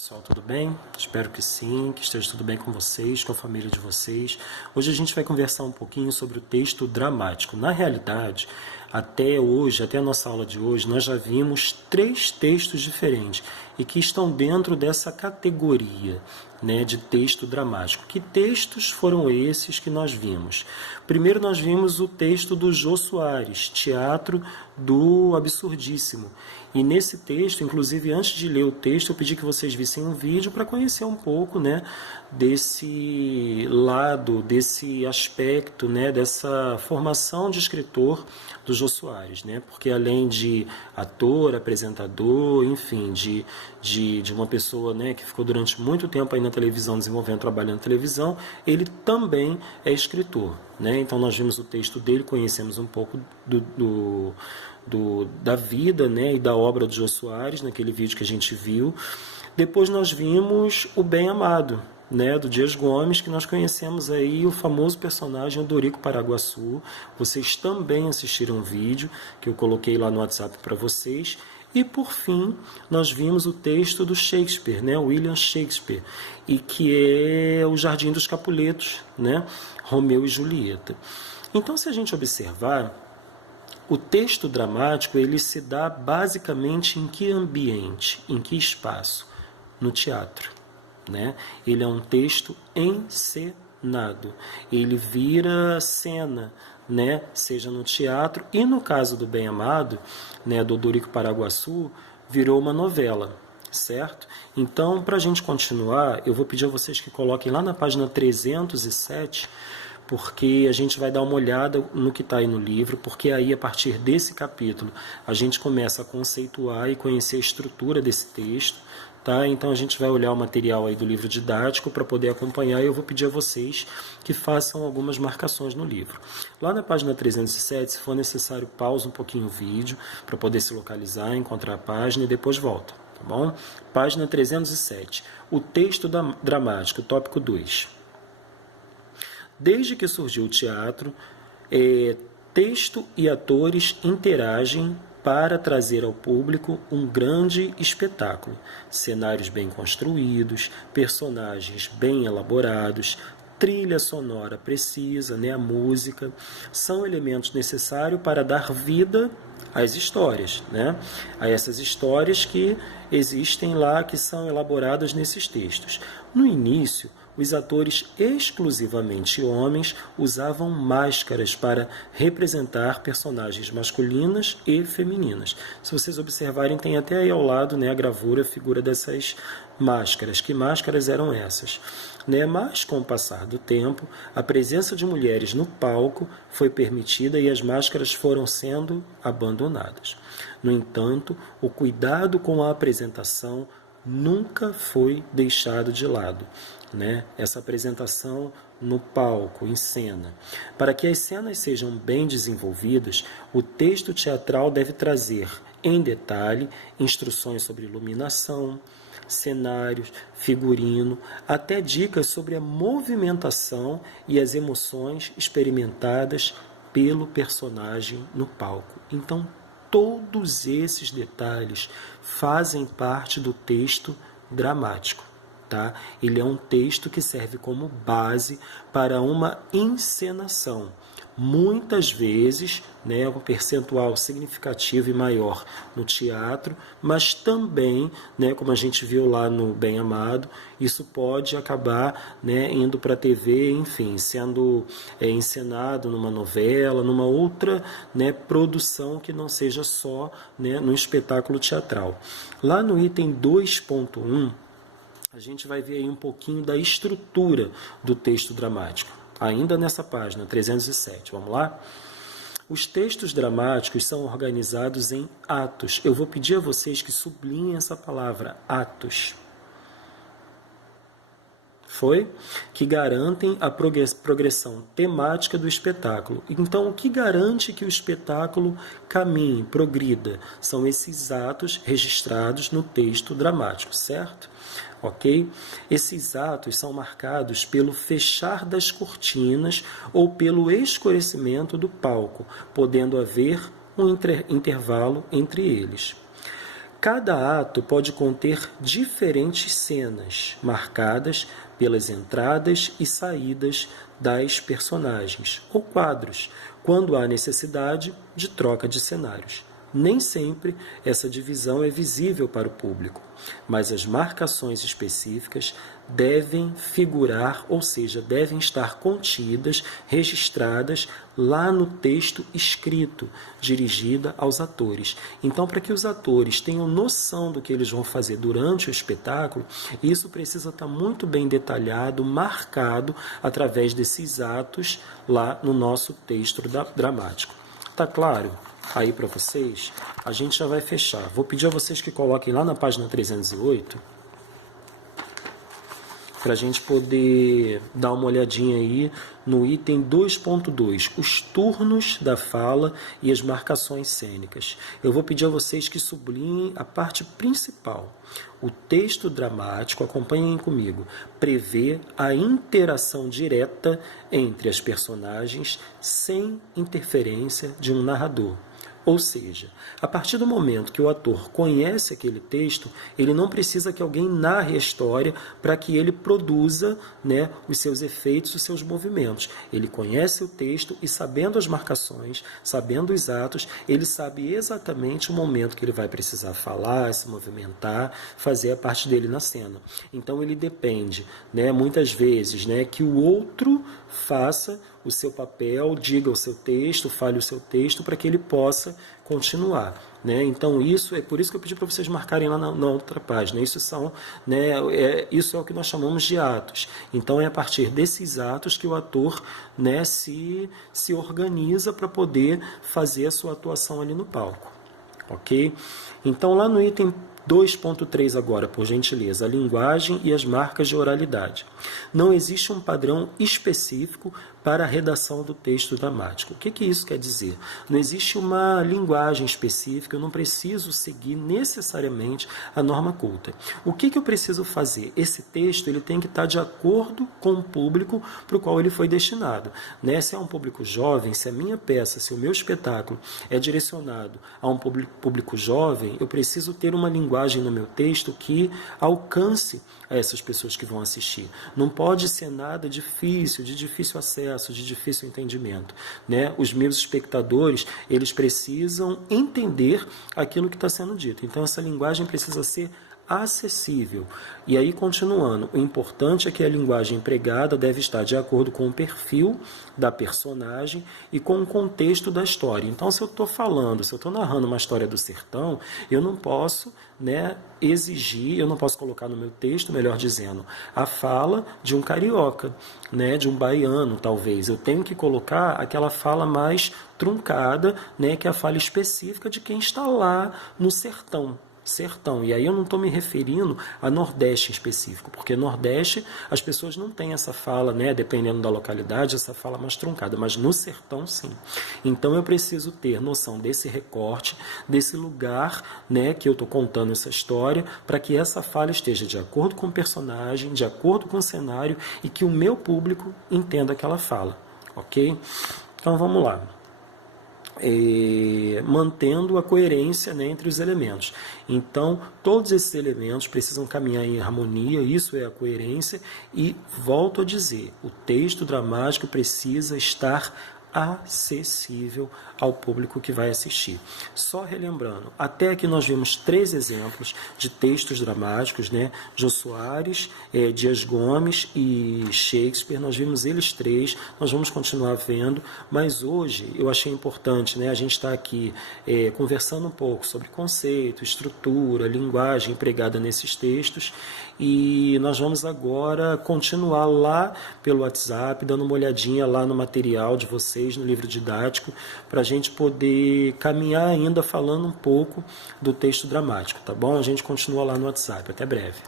Pessoal, tudo bem? Espero que sim, que esteja tudo bem com vocês, com a família de vocês. Hoje a gente vai conversar um pouquinho sobre o texto dramático. Na realidade, até hoje, até a nossa aula de hoje, nós já vimos 3 textos diferentes e que estão dentro dessa categoria, né, de texto dramático. Que textos foram esses que nós vimos? Primeiro nós vimos o texto do Jô Soares, Teatro do Absurdíssimo. E nesse texto, inclusive antes de ler o texto, eu pedi que vocês vissem um vídeo para conhecer um pouco, né, desse lado, desse aspecto, né, dessa formação de escritor do Jô Soares, né, porque além de ator, apresentador, enfim, de uma pessoa, né, que ficou durante muito tempo aí na televisão, desenvolvendo trabalho na televisão, ele também é escritor, né? Então nós vimos o texto dele, conhecemos um pouco da vida, né, e da obra do Jô Soares, naquele vídeo que a gente viu. Depois nós vimos o Bem Amado, né, do Dias Gomes, que nós conhecemos aí o famoso personagem Odorico Paraguaçu. Vocês também assistiram um vídeo que eu coloquei lá no WhatsApp para vocês. E por fim, nós vimos o texto do Shakespeare, né, William Shakespeare, e que é o Jardim dos Capuletos, né, Romeu e Julieta. Então, se a gente observar, o texto dramático ele se dá basicamente em que ambiente, em que espaço? No teatro, né? Ele é um texto encenado, ele vira cena, né? Seja no teatro e no caso do Bem Amado, né, do Odorico Paraguaçu, virou uma novela, certo? Então, para a gente continuar, eu vou pedir a vocês que coloquem lá na página 307, porque a gente vai dar uma olhada no que está aí no livro, porque aí, a partir desse capítulo, a gente começa a conceituar e conhecer a estrutura desse texto, tá? Então, a gente vai olhar o material aí do livro didático para poder acompanhar, e eu vou pedir a vocês que façam algumas marcações no livro. Lá na página 307, se for necessário, pausa um pouquinho o vídeo, para poder se localizar, encontrar a página e depois volta, tá bom? Página 307, o texto dramático, tópico 2. Desde que surgiu o teatro, texto e atores interagem para trazer ao público um grande espetáculo. Cenários bem construídos, personagens bem elaborados, trilha sonora precisa, né, a música, são elementos necessários para dar vida às histórias, né? A essas histórias que existem lá, que são elaboradas nesses textos. No início, os atores exclusivamente homens usavam máscaras para representar personagens masculinas e femininas. Se vocês observarem, tem até aí ao lado, né, a gravura, a figura dessas máscaras. Que máscaras eram essas? Né? Mas, com o passar do tempo, a presença de mulheres no palco foi permitida e as máscaras foram sendo abandonadas. No entanto, o cuidado com a apresentação nunca foi deixado de lado, né? Essa apresentação no palco, em cena. Para que as cenas sejam bem desenvolvidas, o texto teatral deve trazer, em detalhe, instruções sobre iluminação, cenários, figurino, até dicas sobre a movimentação e as emoções experimentadas pelo personagem no palco. Então, todos esses detalhes fazem parte do texto dramático, tá? Ele é um texto que serve como base para uma encenação. Muitas vezes, né, um percentual significativo e maior no teatro, mas também, né, como a gente viu lá no Bem Amado, isso pode acabar, né, indo para a TV, enfim, sendo encenado numa novela, numa outra, né, produção que não seja só, né, no espetáculo teatral. Lá no item 2.1, a gente vai ver aí um pouquinho da estrutura do texto dramático. Ainda nessa página 307, vamos lá? Os textos dramáticos são organizados em atos. Eu vou pedir a vocês que sublinhem essa palavra, atos. Foi? Que garantem a progressão temática do espetáculo. Então, o que garante que o espetáculo caminhe, progrida? São esses atos registrados no texto dramático, certo? Ok? Esses atos são marcados pelo fechar das cortinas ou pelo escurecimento do palco, podendo haver um intervalo entre eles. Cada ato pode conter diferentes cenas, marcadas pelas entradas e saídas das personagens, ou quadros, quando há necessidade de troca de cenários. Nem sempre essa divisão é visível para o público, mas as marcações específicas devem figurar, ou seja, devem estar contidas, registradas lá no texto escrito, dirigida aos atores. Então, para que os atores tenham noção do que eles vão fazer durante o espetáculo, isso precisa estar muito bem detalhado, marcado através desses atos lá no nosso texto dramático. Tá claro? Aí para vocês, a gente já vai fechar. Vou pedir a vocês que coloquem lá na página 308, para a gente poder dar uma olhadinha aí no item 2.2, os turnos da fala e as marcações cênicas. Eu vou pedir a vocês que sublinhem a parte principal. O texto dramático, acompanhem comigo, prevê a interação direta entre as personagens sem interferência de um narrador. Ou seja, a partir do momento que o ator conhece aquele texto, ele não precisa que alguém narre a história para que ele produza, né, os seus efeitos, os seus movimentos. Ele conhece o texto e, sabendo as marcações, sabendo os atos, ele sabe exatamente o momento que ele vai precisar falar, se movimentar, fazer a parte dele na cena. Então ele depende, né, muitas vezes, né, que o outro faça o seu papel, diga o seu texto, fale o seu texto, para que ele possa continuar. Né? Então, isso é por isso que eu pedi para vocês marcarem lá na outra página. Isso é o que nós chamamos de atos. Então, é a partir desses atos que o ator, né, se organiza para poder fazer a sua atuação ali no palco. Ok? Então, lá no item 2.3 agora, por gentileza, a linguagem e as marcas de oralidade. Não existe um padrão específico para a redação do texto dramático. O que isso quer dizer? Não existe uma linguagem específica, eu não preciso seguir necessariamente a norma culta. O que eu preciso fazer? Esse texto ele tem que estar de acordo com o público para o qual ele foi destinado. Né? Se é um público jovem, se a minha peça, se o meu espetáculo é direcionado a um público jovem, eu preciso ter uma linguagem no meu texto que alcance a essas pessoas que vão assistir. Não pode ser nada difícil, de difícil acesso, de difícil entendimento. Né? Os meus espectadores, eles precisam entender aquilo que está sendo dito. Então, essa linguagem precisa ser acessível. E aí, continuando, o importante é que a linguagem empregada deve estar de acordo com o perfil da personagem e com o contexto da história. Então, se eu estou falando, se eu estou narrando uma história do sertão, eu não posso, né, exigir, eu não posso colocar no meu texto, melhor dizendo, a fala de um carioca, né, de um baiano, talvez. Eu tenho que colocar aquela fala mais truncada, né, que é a fala específica de quem está lá no sertão. E aí eu não estou me referindo a Nordeste em específico, porque Nordeste as pessoas não têm essa fala, né, dependendo da localidade, essa fala mais truncada, mas no sertão sim. Então eu preciso ter noção desse recorte, desse lugar, né, que eu estou contando essa história, para que essa fala esteja de acordo com o personagem, de acordo com o cenário e que o meu público entenda aquela fala, ok? Então vamos lá. Mantendo a coerência, né, entre os elementos. Então, todos esses elementos precisam caminhar em harmonia, isso é a coerência, e volto a dizer, o texto dramático precisa estar acessível ao público que vai assistir. Só relembrando, até aqui nós vimos 3 exemplos de textos dramáticos, né? Jô Soares, Dias Gomes e Shakespeare, nós vimos eles 3, nós vamos continuar vendo, mas hoje eu achei importante, né, a gente estar aqui conversando um pouco sobre conceito, estrutura, linguagem empregada nesses textos, e nós vamos agora continuar lá pelo WhatsApp, dando uma olhadinha lá no material de vocês, no livro didático, para a gente poder caminhar ainda falando um pouco do texto dramático, tá bom? A gente continua lá no WhatsApp. Até breve.